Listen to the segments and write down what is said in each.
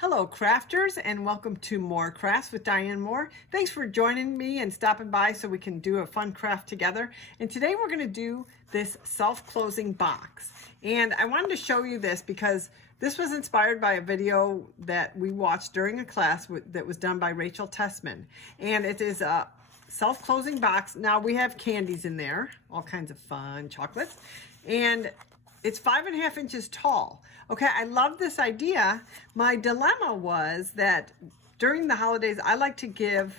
Hello crafters, and welcome to More Crafts with Diane Moore. Thanks for joining me and stopping by so we can do a fun craft together. And today we're going to do this self-closing box. And I wanted to show you this because this was inspired by a video that we watched during a class that was done by Rachel Tessman. And it is a self-closing box. Now we have candies in there, all kinds of fun chocolates. And it's 5.5 inches tall. Okay, I love this idea. My dilemma was that during the holidays, I like to give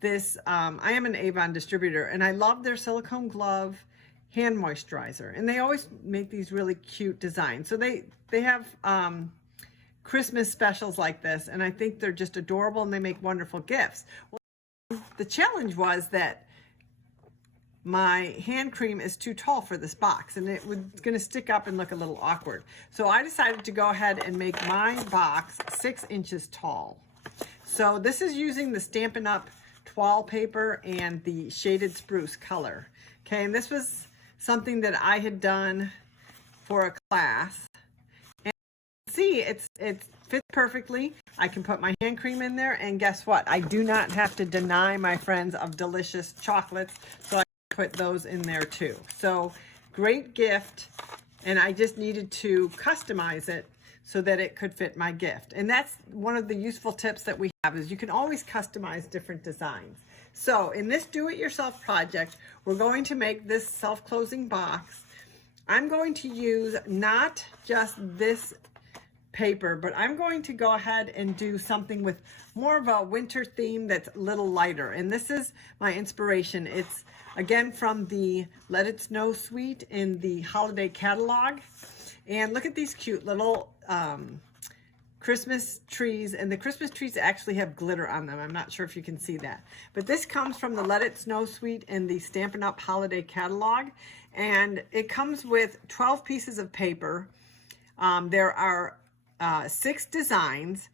this, I am an Avon distributor, and I love their silicone glove hand moisturizer. And they always make these really cute designs. So they have Christmas specials like this, and I think they're just adorable, and they make wonderful gifts. Well, the challenge was that my hand cream is too tall for this box, and it was going to stick up and look a little awkward. So I decided to go ahead and make my box 6 inches tall. So this is using the Stampin Up toile paper and the shaded spruce color. Okay, and this was something that I had done for a class. And see, it fits perfectly. I can put my hand cream in there, and guess what? I do not have to deny my friends of delicious chocolates. So I put those in there too. So great gift, and I just needed to customize it so that it could fit my gift. And that's one of the useful tips that we have, is you can always customize different designs. So in this do-it-yourself project, we're going to make this self-closing box. I'm going to use not just this paper, but I'm going to go ahead and do something with more of a winter theme that's a little lighter. And this is my inspiration. It's again from the Let It Snow suite in the holiday catalog. And look at these cute little Christmas trees, and the Christmas trees actually have glitter on them. I'm not sure if you can see that, but this comes from the Let It Snow suite in the Stampin' Up holiday catalog, and it comes with 12 pieces of paper. There are 6 designs,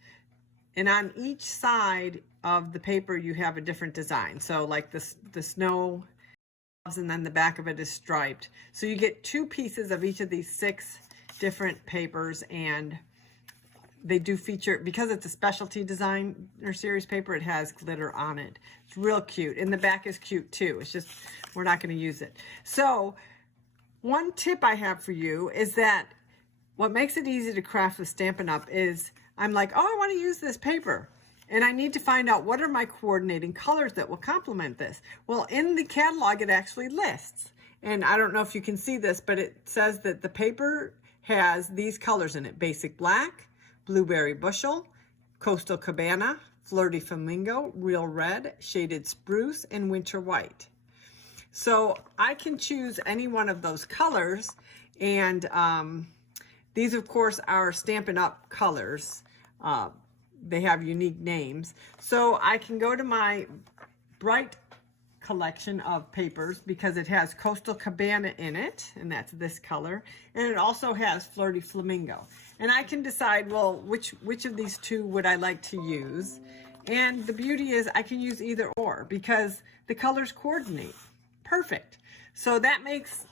and on each side of the paper you have a different design. So like the snow, and then the back of it is striped. So you get 2 pieces of each of these 6 different papers, and they do feature, because it's a specialty designer series paper, it has glitter on it. It's real cute, and the back is cute too. It's just, we're not going to use it. So one tip I have for you is that what makes it easy to craft with Stampin' Up is I'm like, oh, I want to use this paper, and I need to find out what are my coordinating colors that will complement this. Well, in the catalog, it actually lists. And I don't know if you can see this, but it says that the paper has these colors in it: Basic Black, Blueberry Bushel, Coastal Cabana, Flirty Flamingo, Real Red, Shaded Spruce, and Winter White. So I can choose any one of those colors, and these, of course, are Stampin' Up colors. They have unique names. So I can go to my bright collection of papers because it has Coastal Cabana in it, and that's this color. And it also has Flirty Flamingo. And I can decide, well, which of these 2 would I like to use? And the beauty is I can use either or because the colors coordinate. Perfect. So that makes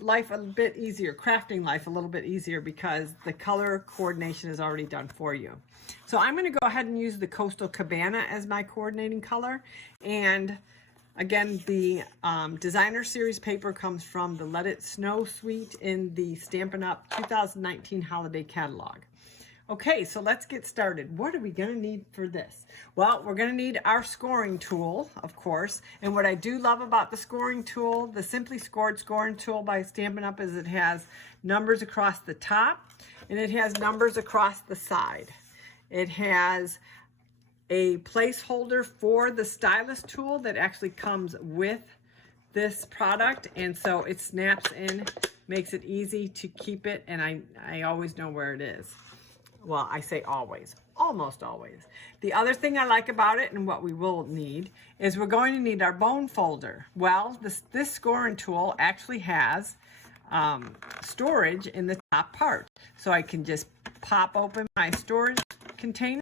life a bit easier, crafting life a little bit easier, because the color coordination is already done for you. So I'm going to go ahead and use the Coastal Cabana as my coordinating color. And again, the designer series paper comes from the Let It Snow suite in the Stampin' Up 2019 holiday catalog. Okay, so let's get started. What are we going to need for this? Well, we're going to need our scoring tool, of course. And what I do love about the scoring tool, the Simply Scored scoring tool by Stampin' Up, is it has numbers across the top, and it has numbers across the side. It has a placeholder for the stylus tool that actually comes with this product, and so it snaps in, makes it easy to keep it, and I always know where it is. Well, I say always, almost always. The other thing I like about it, and what we will need, is we're going to need our bone folder. Well, this scoring tool actually has storage in the top part. So I can just pop open my storage container,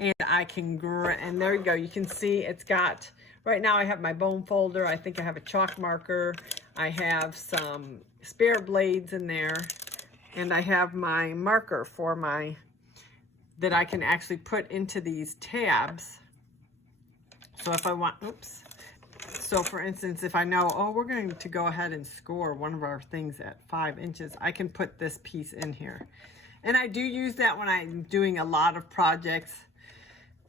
and I can, and there you go. You can see it's got, right now I have my bone folder. I think I have a chalk marker. I have some spare blades in there, and I have my marker for my that I can actually put into these tabs. So if I want, oops. So for instance, if I know, oh, we're going to go ahead and score one of our things at 5 inches, I can put this piece in here. And I do use that when I'm doing a lot of projects.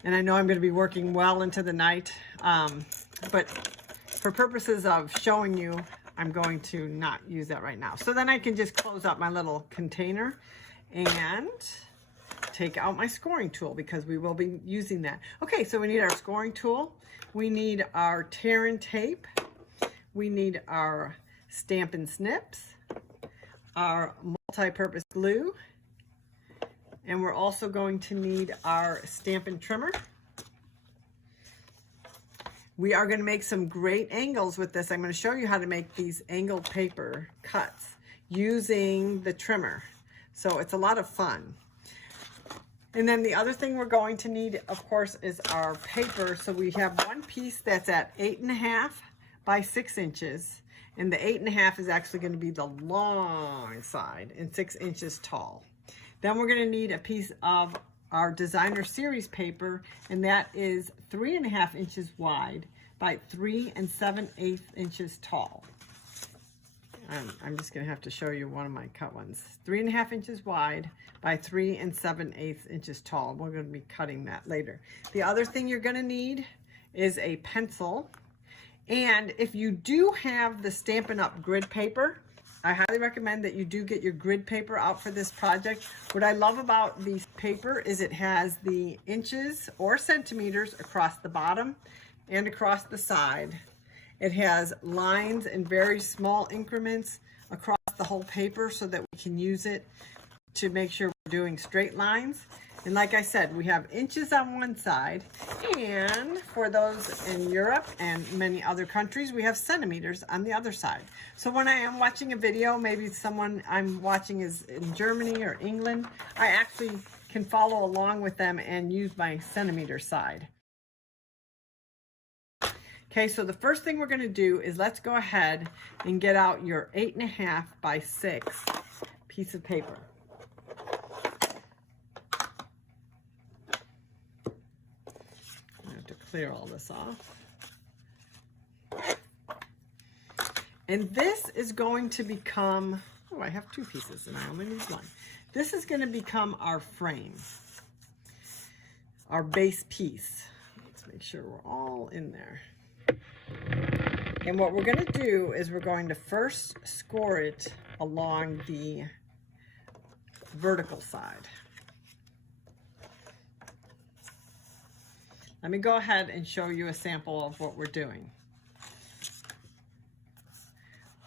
And I know I'm going to be working well into the night. But for purposes of showing you, I'm going to not use that right now. So then I can just close up my little container and take out my scoring tool, because we will be using that. Okay, so we need our scoring tool. We need our tear and tape. We need our Stampin' Snips, our multi-purpose glue, and we're also going to need our Stampin' Trimmer. We are going to make some great angles with this. I'm going to show you how to make these angled paper cuts using the trimmer. So it's a lot of fun. And then the other thing we're going to need, of course, is our paper. So we have one piece that's at 8.5 by 6 inches. And the 8.5 is actually going to be the long side and 6 inches tall. Then we're going to need a piece of our designer series paper, and that is 3.5 inches wide by 3 7/8 inches tall. I'm just going to have to show you one of my cut ones. 3.5 inches wide by 3 7/8 inches tall. We're going to be cutting that later. The other thing you're going to need is a pencil. And if you do have the Stampin' Up grid paper, I highly recommend that you do get your grid paper out for this project. What I love about this paper is it has the inches or centimeters across the bottom and across the side. It has lines in very small increments across the whole paper so that we can use it to make sure we're doing straight lines. And like I said, we have inches on one side, and for those in Europe and many other countries, we have centimeters on the other side. So when I am watching a video, maybe someone I'm watching is in Germany or England, I actually can follow along with them and use my centimeter side. Okay, so the first thing we're going to do is let's go ahead and get out your 8.5 by 6 piece of paper. I have to clear all this off. And this is going to become, oh, I have 2 pieces and I only need 1. This is going to become our frame, our base piece. Let's make sure we're all in there. And what we're going to do is we're going to first score it along the vertical side. Let me go ahead and show you a sample of what we're doing.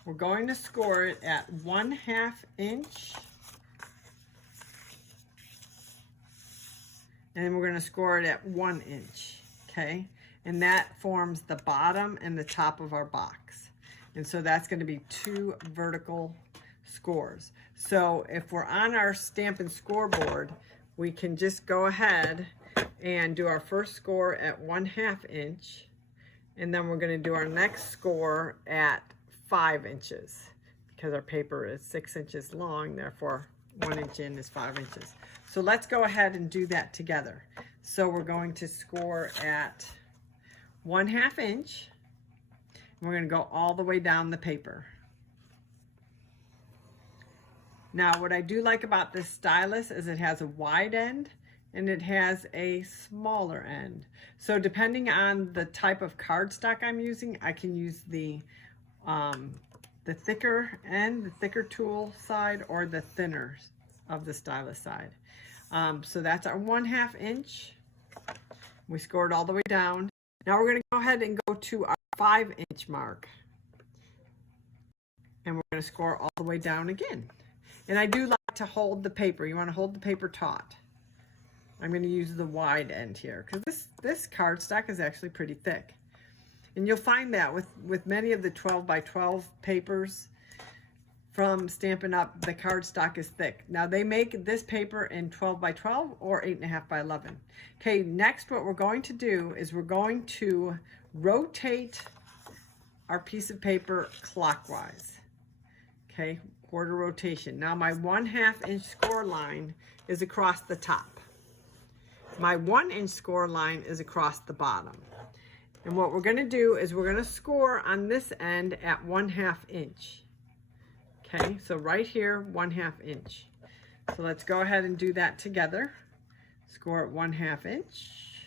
We're going to score it at 1/2 inch. And then we're going to score it at 1 inch, okay? And that forms the bottom and the top of our box. And so that's going to be 2 vertical scores. So if we're on our Stampin' scoreboard, we can just go ahead and do our first score at 1/2 inch. And then we're going to do our next score at 5 inches. Because our paper is 6 inches long, therefore 1 inch in is 5 inches. So let's go ahead and do that together. So we're going to score at 1/2 inch. We're going to go all the way down the paper. Now, what I do like about this stylus is it has a wide end and it has a smaller end. So depending on the type of cardstock I'm using, I can use the thicker end, the thicker tool side, or the thinner of the stylus side. So that's our 1/2 inch. We scored all the way down. Now we're going to go ahead and go to our 5 inch mark. And we're going to score all the way down again. And I do like to hold the paper. You want to hold the paper taut. I'm going to use the wide end here because this cardstock is actually pretty thick. And you'll find that with many of the 12 by 12 papers from Stampin' Up, the cardstock is thick. Now they make this paper in 12 by 12 or 8.5 by 11. Okay, next what we're going to do is we're going to rotate our piece of paper clockwise. Okay, quarter rotation. Now my 1/2 inch score line is across the top. my 1-inch score line is across the bottom. And what we're going to do is we're going to score on this end at 1/2 inch. Okay, so right here, 1/2 inch. So let's go ahead and do that together. Score at 1/2 inch.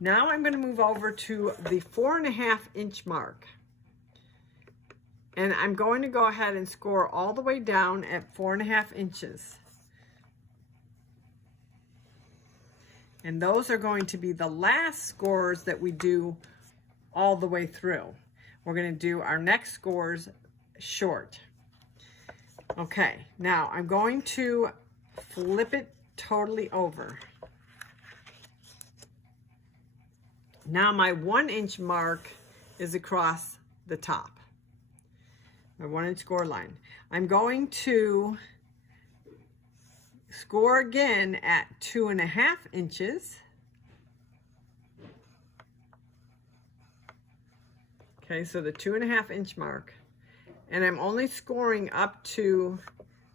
Now I'm going to move over to the 4.5 inch mark. And I'm going to go ahead and score all the way down at 4.5 inches. And those are going to be the last scores that we do all the way through. We're going to do our next scores short. Okay, now I'm going to flip it totally over. Now my 1-inch mark is across the top. My 1-inch score line. I'm going to score again at 2.5 inches. Okay, so the 2.5 inch mark. And I'm only scoring up to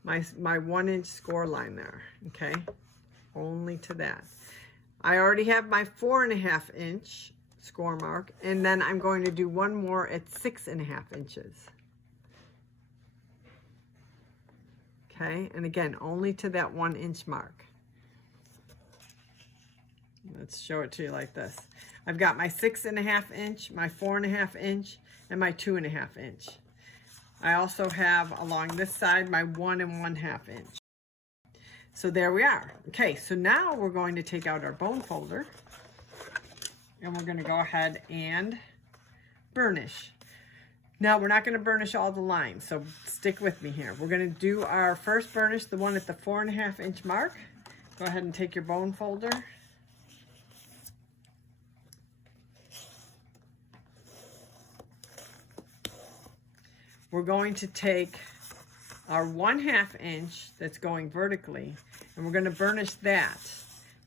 my 1-inch score line there. Okay, only to that. I already have my 4.5 inch score mark, and then I'm going to do one more at 6.5 inches. Okay, and again, only to that 1-inch mark. Let's show it to you like this. I've got my 6.5 inch, my 4.5 inch, and my 2.5 inch. I also have along this side my 1 1/2 inch. So there we are. Okay, so now we're going to take out our bone folder, and we're going to go ahead and burnish. Now, we're not going to burnish all the lines, so stick with me here. We're going to do our first burnish, the one at the 4.5 inch mark. Go ahead and take your bone folder. We're going to take our 1/2 inch that's going vertically, and we're going to burnish that.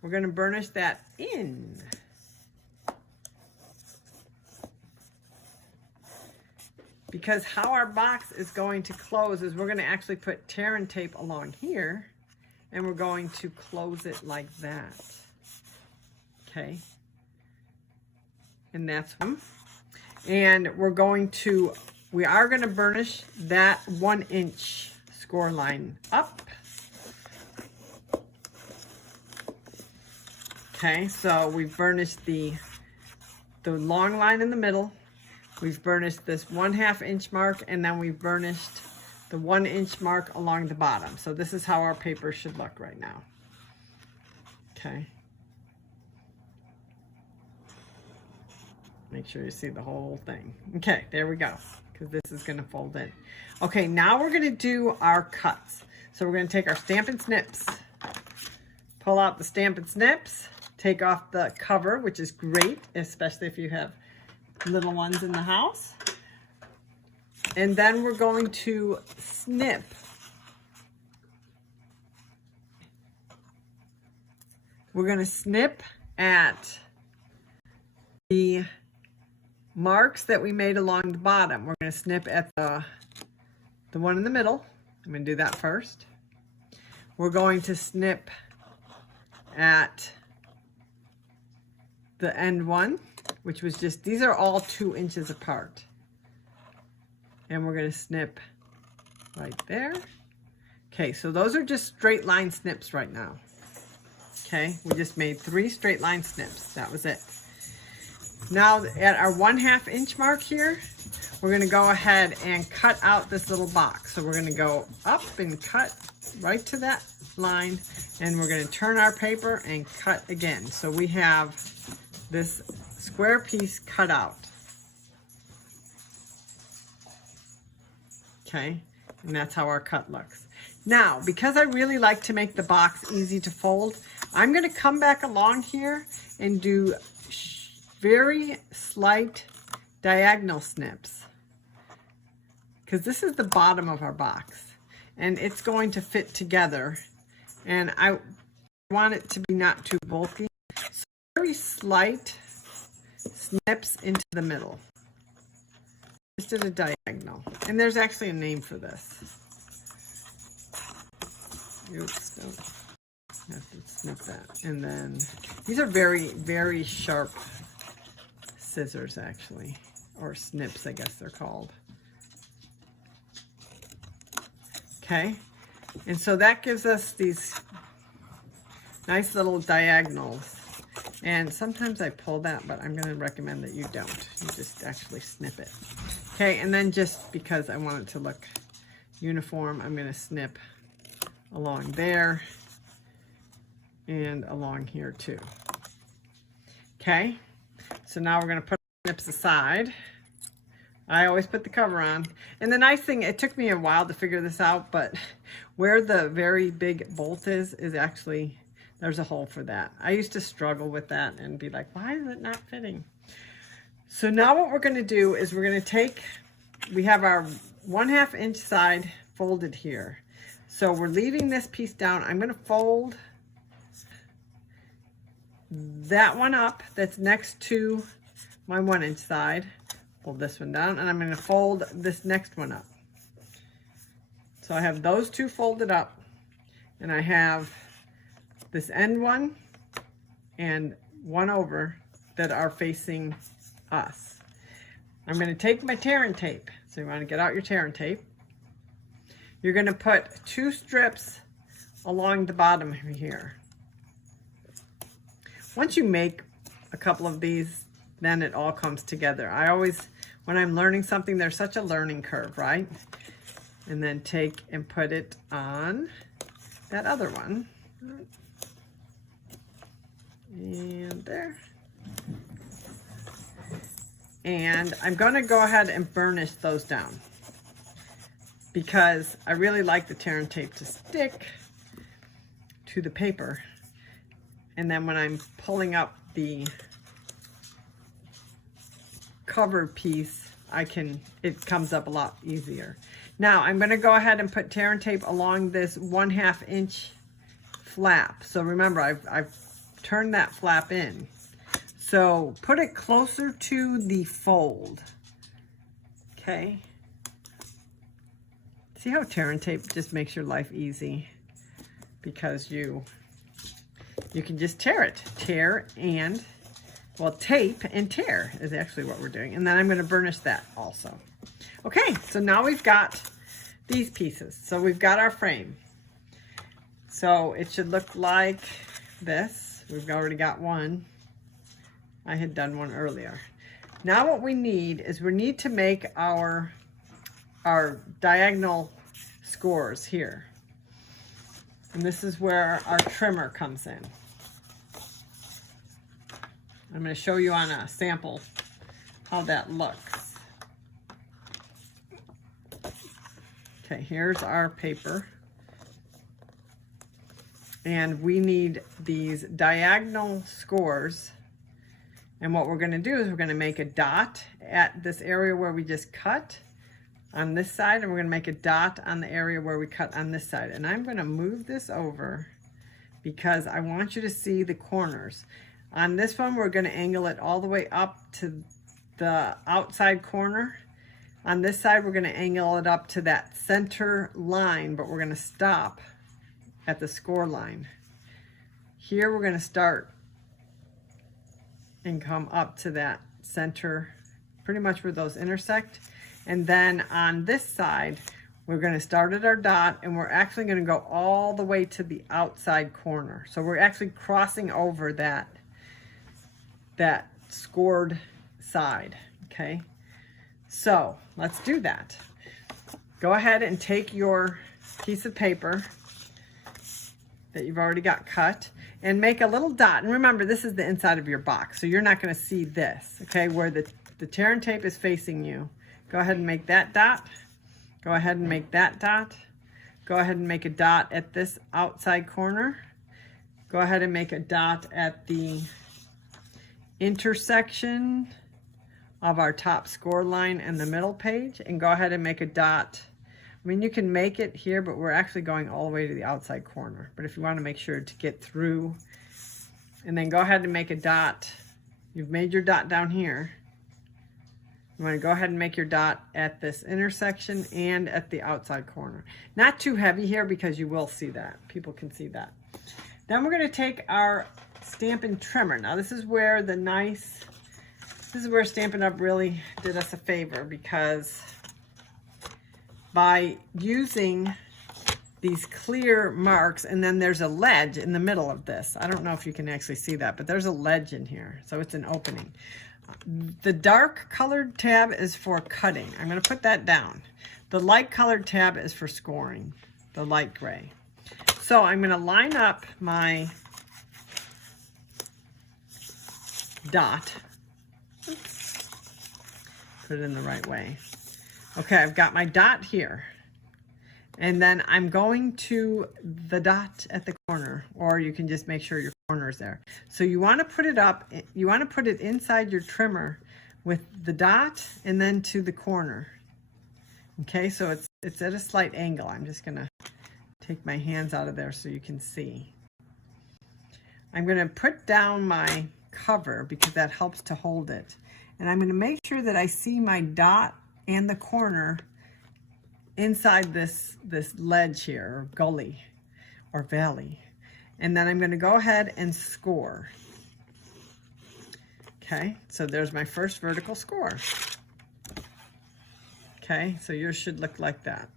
We're going to burnish that in. Because how our box is going to close is we're going to actually put tear and tape along here, and we're going to close it like that. Okay. And that's one. And we are going to burnish that 1-inch score line up. Okay, so we've burnished the long line in the middle. We've burnished this 1/2 inch mark, and then we've burnished the 1-inch mark along the bottom. So this is how our paper should look right now. Okay. Make sure you see the whole thing. Okay, there we go, because this is going to fold in. Okay, now we're going to do our cuts. So we're going to take our Stampin' Snips, pull out the Stampin' Snips, take off the cover, which is great, especially if you have little ones in the house. And then we're going to snip. We're going to snip at the marks that we made along the bottom. We're going to snip at the one in the middle. I'm going to do that first. We're going to snip at the end one, which was just, these are all 2 inches apart. And we're going to snip right there. Okay, so those are just straight line snips right now. Okay, we just made 3 straight line snips. That was it. Now at our 1/2 inch mark here, we're going to go ahead and cut out this little box. So we're going to go up and cut right to that line, and we're going to turn our paper and cut again. So we have this square piece cut out. Okay, and that's how our cut looks. Now, because I really like to make the box easy to fold, I'm going to come back along here and do very slight diagonal snips, because this is the bottom of our box and it's going to fit together, and I want it to be not too bulky. So very slight snips into the middle, just at a diagonal. And there's actually a name for this. Oops, don't have to snip. snip that. And then these are very, very sharp scissors actually, or snips, I guess they're called. Okay, and so that gives us these nice little diagonals. And sometimes I pull that, but I'm going to recommend that you don't. You just actually snip it. Okay, and then just because I want it to look uniform, I'm going to snip along there and along here too. Okay, so now we're going to put our snips aside. I always put the cover on. And the nice thing, it took me a while to figure this out, but where the very big bolt is actually, there's a hole for that. I used to struggle with that and be like, why is it not fitting? So now what we're gonna do is we're gonna take, we have our 1/2 inch side folded here. So we're leaving this piece down. I'm gonna fold that one up that's next to my 1 inch side. Fold this one down, and I'm going to fold this next one up. So I have those two folded up, and I have this end one and one over that are facing us. I'm going to take my tear and tape. So you want to get out your tear and tape. You're going to put 2 strips along the bottom here. Once you make a couple of these, then it all comes together. I always, when I'm learning something, there's such a learning curve, right? And then take and put it on that other one. And there. And I'm going to go ahead and burnish those down because I really like the tear and tape to stick to the paper. And then when I'm pulling up the cover piece, it comes up a lot easier. Now I'm going to go ahead and put tear and tape along this 1/2 inch flap. So remember, I've turned that flap in. So put it closer to the fold. Okay. See how tear and tape just makes your life easy, because you can just tear it. Tear and, well, tape and tear is actually what we're doing. And then I'm going to burnish that also. Okay, so now we've got these pieces. So we've got our frame. So it should look like this. We've already got one. I had done one earlier. Now what we need is we need to make our diagonal scores here. And this is where our trimmer comes in. I'm going to show you on a sample how that looks. Okay, here's our paper. And we need these diagonal scores. And what we're going to do is we're going to make a dot at this area where we just cut on this side, and we're going to make a dot on the area where we cut on this side. And I'm going to move this over because I want you to see the corners. On this one, we're going to angle it all the way up to the outside corner. On this side, we're going to angle it up to that center line, but we're going to stop at the score line. Here, we're going to start and come up to that center, pretty much where those intersect. And then on this side, we're going to start at our dot, and we're actually going to go all the way to the outside corner. So we're actually crossing over that scored side. Okay, so let's do that. Go ahead and take your piece of paper that you've already got cut and make a little dot. And remember, this is the inside of your box, so you're not going to see this, okay, where the tear and tape is facing you. Go ahead and make that dot. Go ahead and make that dot. Go ahead and make a dot at this outside corner. Go ahead and make a dot at the intersection of our top score line and the middle page, and go ahead and make a dot. I mean, you can make it here, but we're actually going all the way to the outside corner. But if you want to make sure to get through, and then go ahead and make a dot. You've made your dot down here. You want to go ahead and make your dot at this intersection and at the outside corner. Not too heavy here because you will see that. People can see that. Then we're going to take our Stampin' trimmer. Now this is where Stampin' Up really did us a favor, because by using these clear marks, and then there's a ledge in the middle of this. I don't know if you can actually see that, but there's a ledge in here, so it's an opening. The dark colored tab is for cutting. I'm going to put that down. The light colored tab is for scoring, the light gray. So I'm going to line up my dot. Oops. Put it in the right way. Okay, I've got my dot here. And then I'm going to the dot at the corner, or you can just make sure your corner is there. So you want to put it up, you want to put it inside your trimmer with the dot and then to the corner. Okay, so it's at a slight angle. I'm just going to take my hands out of there so you can see. I'm going to put down my cover because that helps to hold it. And I'm going to make sure that I see my dot and the corner inside this ledge here, or gully or valley. And then I'm going to go ahead and score. Okay, so there's my first vertical score. Okay, so yours should look like that.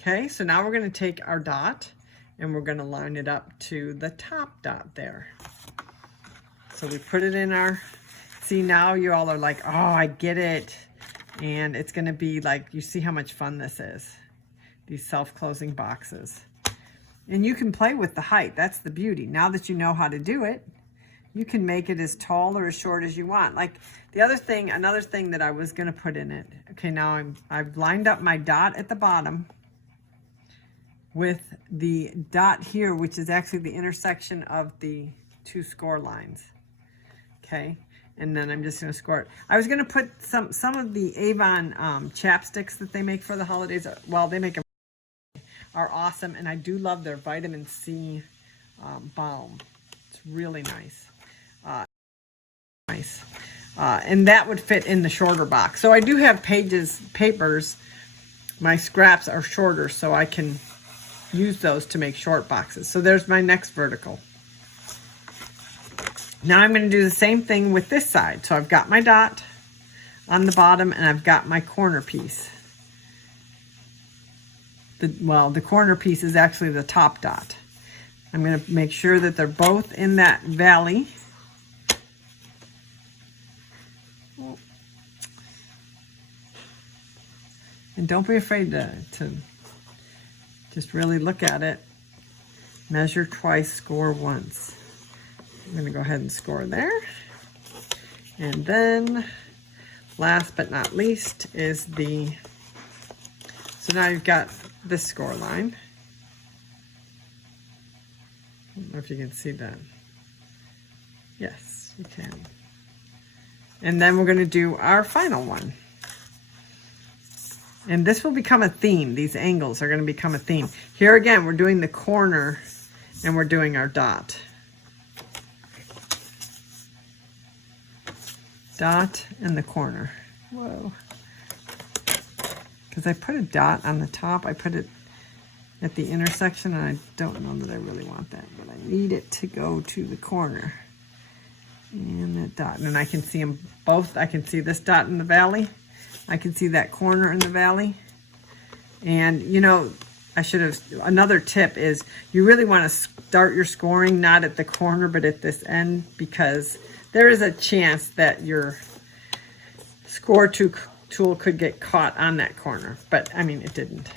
Okay, so now we're going to take our dot and we're going to line it up to the top dot there. So we put it in our, see, now you all are like, oh, I get it. And it's going to be like, you see how much fun this is, these self-closing boxes. And you can play with the height. That's the beauty. Now that you know how to do it, you can make it as tall or as short as you want. Like the other thing, another thing that I was going to put in it. Okay, now I've lined up my dot at the bottom with the dot here, which is actually the intersection of the two score lines. Okay. And then I'm just going to score it. I was going to put some of the Avon chapsticks that they make for the holidays. Well, they make them, are awesome, and I do love their vitamin C balm. It's really nice. And that would fit in the shorter box. So I do have papers. My scraps are shorter, so I can use those to make short boxes. So there's my next vertical. Now I'm going to do the same thing with this side. So I've got my dot on the bottom and I've got my corner piece. The corner piece is actually the top dot. I'm going to make sure that they're both in that valley. And don't be afraid to just really look at it. Measure twice, score once. I'm going to go ahead and score there. And then last but not least is so now you've got this score line. I don't know if you can see that. Yes, you can. And then we're going to do our final one. And this will become a theme. These angles are going to become a theme. Here again, we're doing the corner and we're doing our dot. Dot in the corner. Whoa. Because I put a dot on the top. I put it at the intersection, and I don't know that I really want that, but I need it to go to the corner. And that dot. And I can see them both. I can see this dot in the valley. I can see that corner in the valley. And, you know, another tip is you really want to start your scoring not at the corner, but at this end, because there is a chance that your score tool could get caught on that corner, but I mean, it didn't.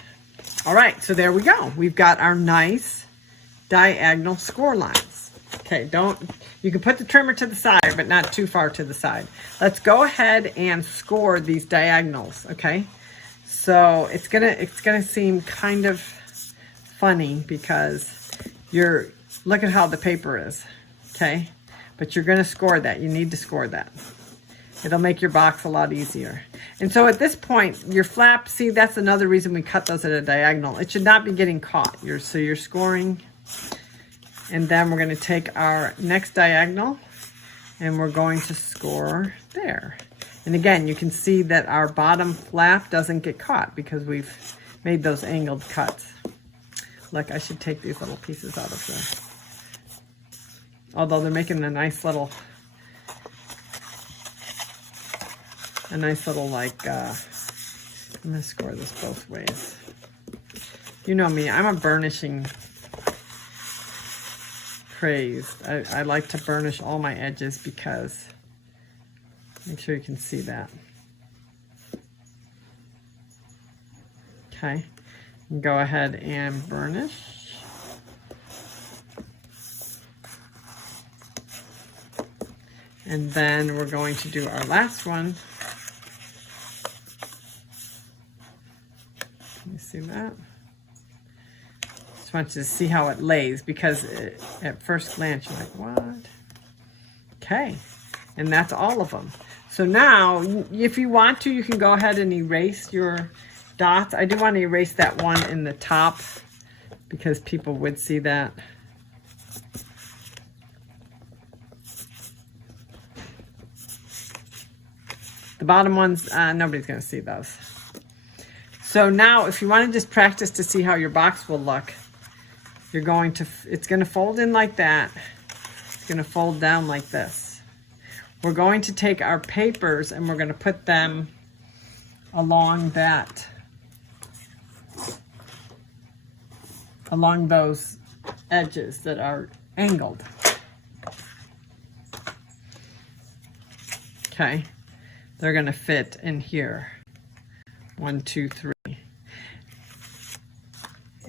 All right, so there we go. We've got our nice diagonal score lines. Okay, you can put the trimmer to the side, but not too far to the side. Let's go ahead and score these diagonals, okay? So it's gonna seem kind of funny because look at how the paper is, okay? But you're going to score that. You need to score that. It'll make your box a lot easier. And so at this point, your flap, see, that's another reason we cut those at a diagonal. It should not be getting caught. So you're scoring. And then we're going to take our next diagonal and we're going to score there. And again, you can see that our bottom flap doesn't get caught because we've made those angled cuts. Look, I should take these little pieces out of here. Although they're making a nice little like, I'm gonna score this both ways. You know me, I'm a burnishing crazed. I like to burnish all my edges because, make sure you can see that. Okay, and go ahead and burnish. And then we're going to do our last one. Can you see that? Just want you to see how it lays, because at first glance you're like, what? Okay, and that's all of them. So now, if you want to, you can go ahead and erase your dots. I do want to erase that one in the top because people would see that. The bottom ones, nobody's going to see those. So now, if you want to just practice to see how your box will look, you're going to, it's going to fold in like that. It's going to fold down like this. We're going to take our papers and we're going to put them along that, along those edges that are angled. Okay, they're going to fit in here. 1, 2, 3.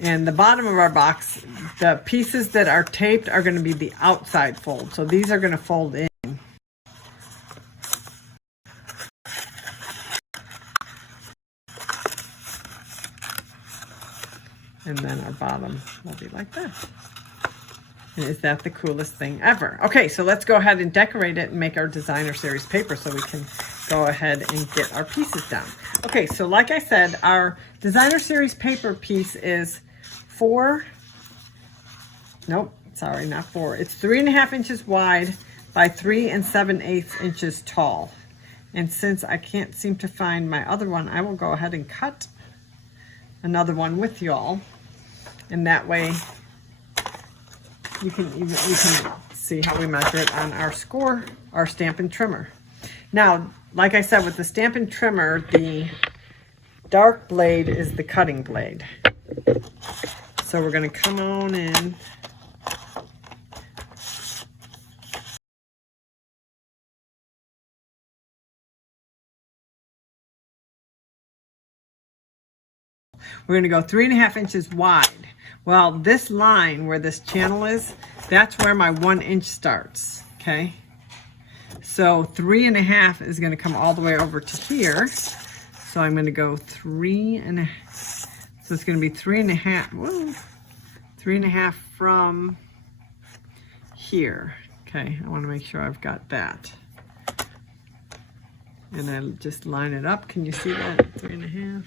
And the bottom of our box, the pieces that are taped are going to be the outside fold. So these are going to fold in. And then our bottom will be like that. And is that the coolest thing ever? Okay, so let's go ahead and decorate it and make our designer series paper so we can go ahead and get our pieces down. Okay, so like I said, our designer series paper piece is 4, nope, sorry, not 4. It's 3.5 inches wide by 3 7/8 inches tall. And since I can't seem to find my other one, I will go ahead and cut another one with y'all. And that way you can see how we measure it on our score, our Stampin' Trimmer. Now, like I said, with the Stampin' Trimmer, the dark blade is the cutting blade. So we're going to come on in. We're going to go 3.5 inches wide. Well, this line where this channel is, that's where my 1 inch starts, okay? So 3.5 is going to come all the way over to here. So I'm going to go 3.5. So it's going to be 3.5. Whoa, 3.5 from here. Okay, I want to make sure I've got that. And I just line it up. Can you see that? 3.5.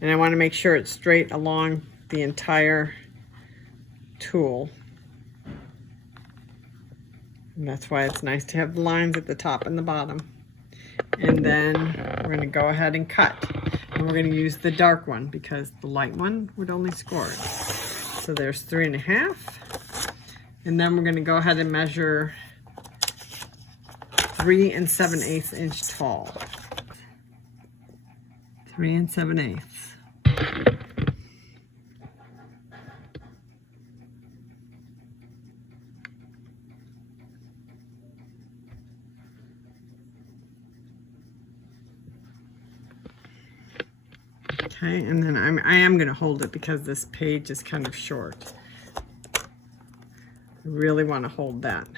And I want to make sure it's straight along the entire tool. And that's why it's nice to have the lines at the top and the bottom. And then we're going to go ahead and cut. And we're going to use the dark one because the light one would only score it. So there's 3.5. And then we're going to go ahead and measure 3 7/8 inch tall. 3 7/8. Okay, and then I am going to hold it because this page is kind of short. I really want to hold that.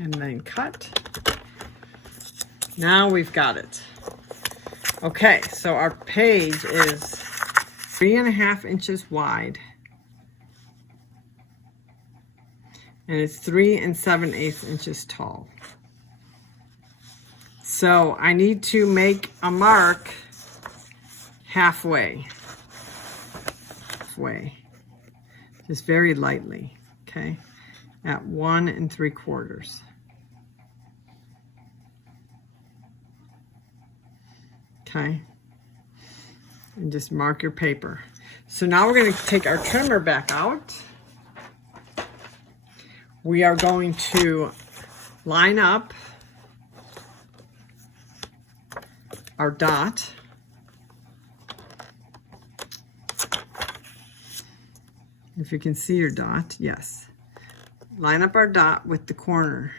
And then cut. Now we've got it. Okay, so our page is 3.5 inches wide. And it's 3 7/8 inches tall. So I need to make a mark halfway, just very lightly, okay, at 1 3/4. Okay, And just mark your paper. So now we're going to take our trimmer back out. We are going to line up our dot. If you can see your dot, yes. Line up our dot with the corner.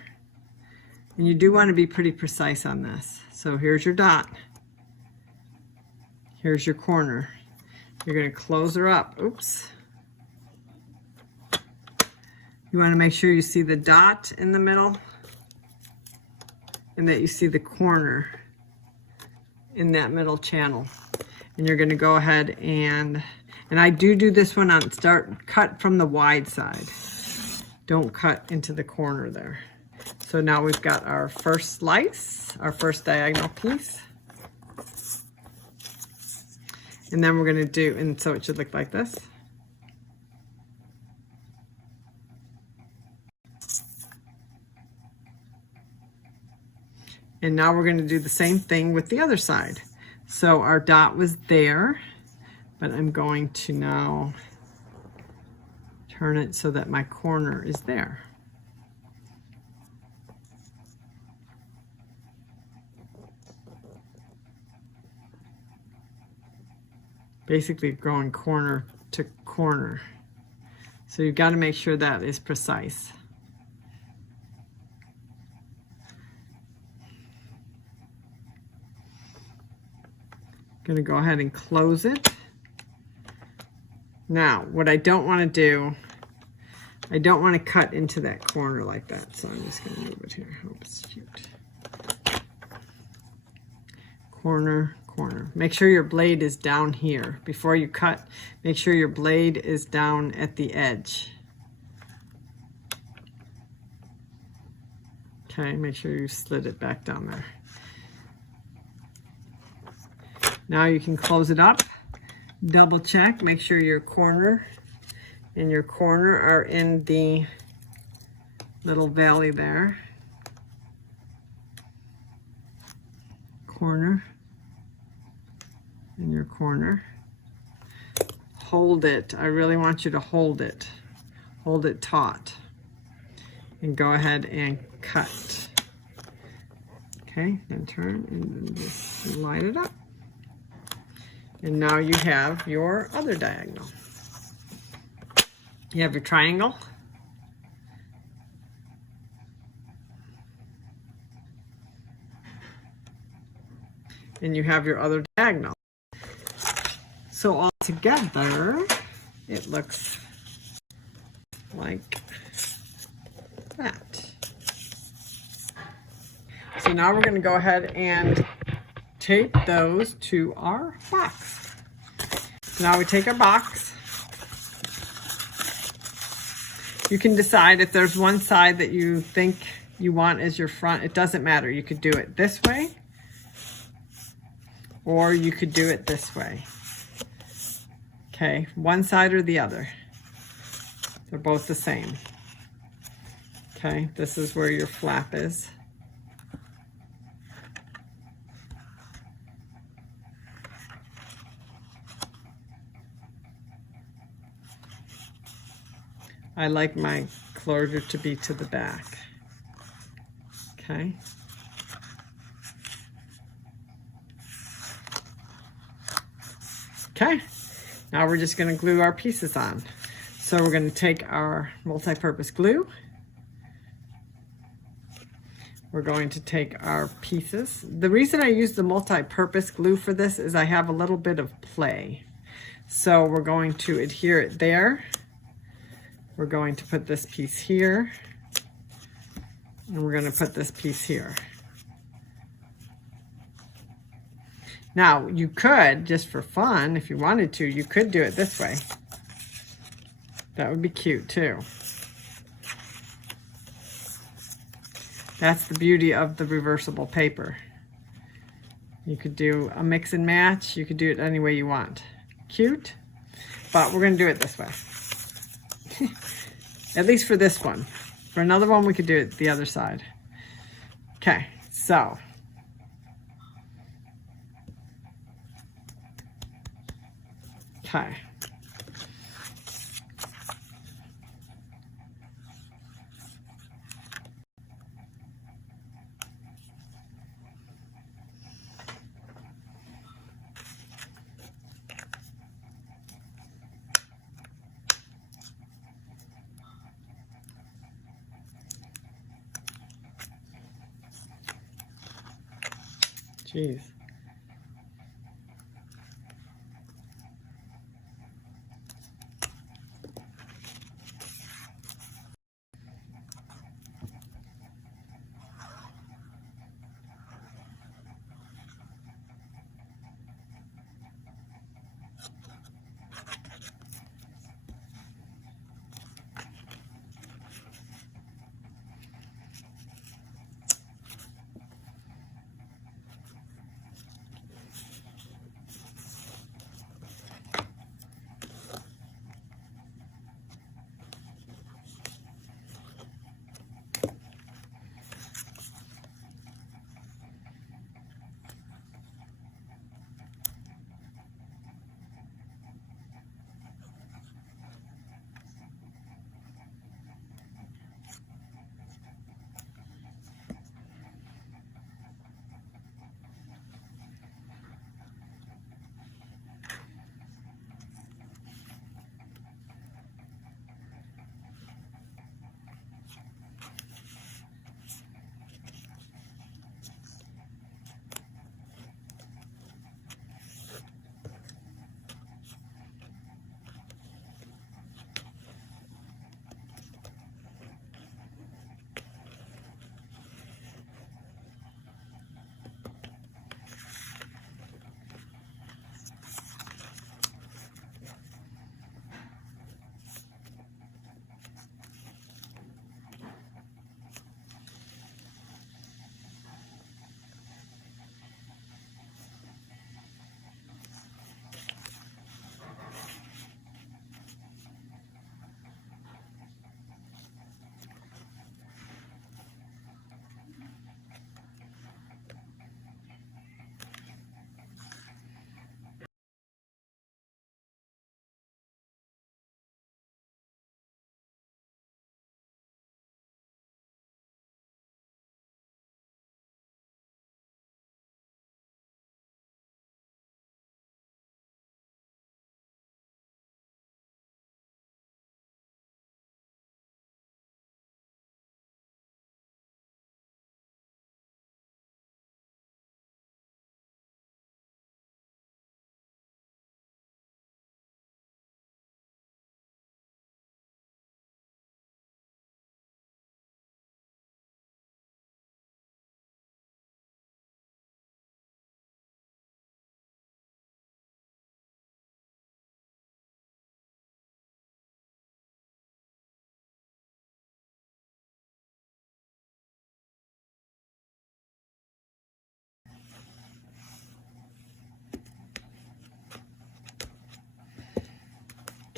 And you do want to be pretty precise on this. So here's your dot. Here's your corner. You're going to close her up. Oops. You want to make sure you see the dot in the middle and that you see the corner in that middle channel. And you're going to go ahead and I do this one on cut from the wide side. Don't cut into the corner there. So now we've got our first slice, our first diagonal piece. And then we're going to do, and so it should look like this. And now we're going to do the same thing with the other side. So our dot was there, but I'm going to now turn it so that my corner is there. Basically going corner to corner. So you've got to make sure that is precise. Going to go ahead and close it. Now, what I don't want to do, I don't want to cut into that corner like that, so I'm just going to move it here. Oops, shoot. Corner, corner. Make sure your blade is down here. Before you cut, make sure your blade is down at the edge. Okay, make sure you slid it back down there. Now you can close it up, double check, make sure your corner and your corner are in the little valley there. Corner and your corner. Hold it. I really want you to hold it. Hold it taut. And go ahead and cut. Okay, then turn and then just line it up. And now you have your other diagonal. You have your triangle. And you have your other diagonal. So all together, it looks like that. So now we're going to go ahead and tape those to our box. Now we take our box. You can decide if there's one side that you think you want as your front. It doesn't matter. You could do it this way, or you could do it this way. Okay, one side or the other. They're both the same. Okay, this is where your flap is. I like my closure to be to the back. Okay. Okay. Now we're just going to glue our pieces on. So we're going to take our multi-purpose glue. We're going to take our pieces. The reason I use the multi-purpose glue for this is I have a little bit of play. So we're going to adhere it there. We're going to put this piece here, and we're going to put this piece here. Now, you could, just for fun, if you wanted to, you could do it this way. That would be cute too. That's the beauty of the reversible paper. You could do a mix and match. You could do it any way you want. Cute, but we're going to do it this way. At least for this one. For another one, we could do it the other side. Okay, so Okay. Jeez.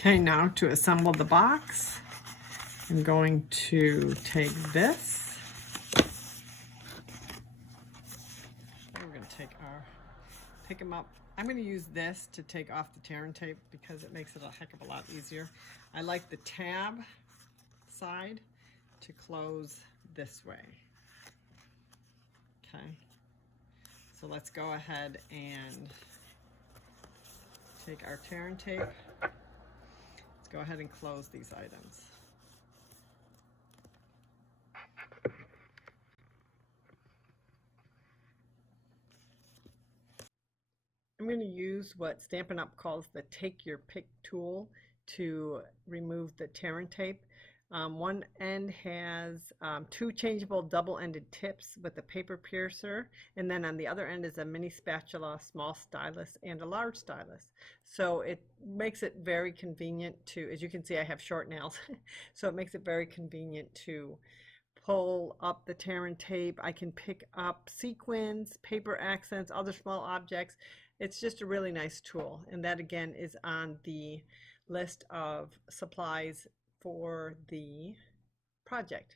Okay, now to assemble the box, I'm going to take this. We're going to pick them up. I'm going to use this to take off the tear and tape because it makes it a heck of a lot easier. I like the tab side to close this way. Okay, so let's go ahead and take our tear and tape. Let's go ahead and close these items. I'm going to use what Stampin' Up calls the Take Your Pick tool to remove the tear and tape. One end has two changeable double-ended tips with a paper piercer, and then on the other end is a mini spatula, small stylus, and a large stylus. So it makes it very convenient to, as you can see, I have short nails, so it makes it very convenient to pull up the tear and tape. I can pick up sequins, paper accents, other small objects. It's just a really nice tool, and that again is on the list of supplies for the project.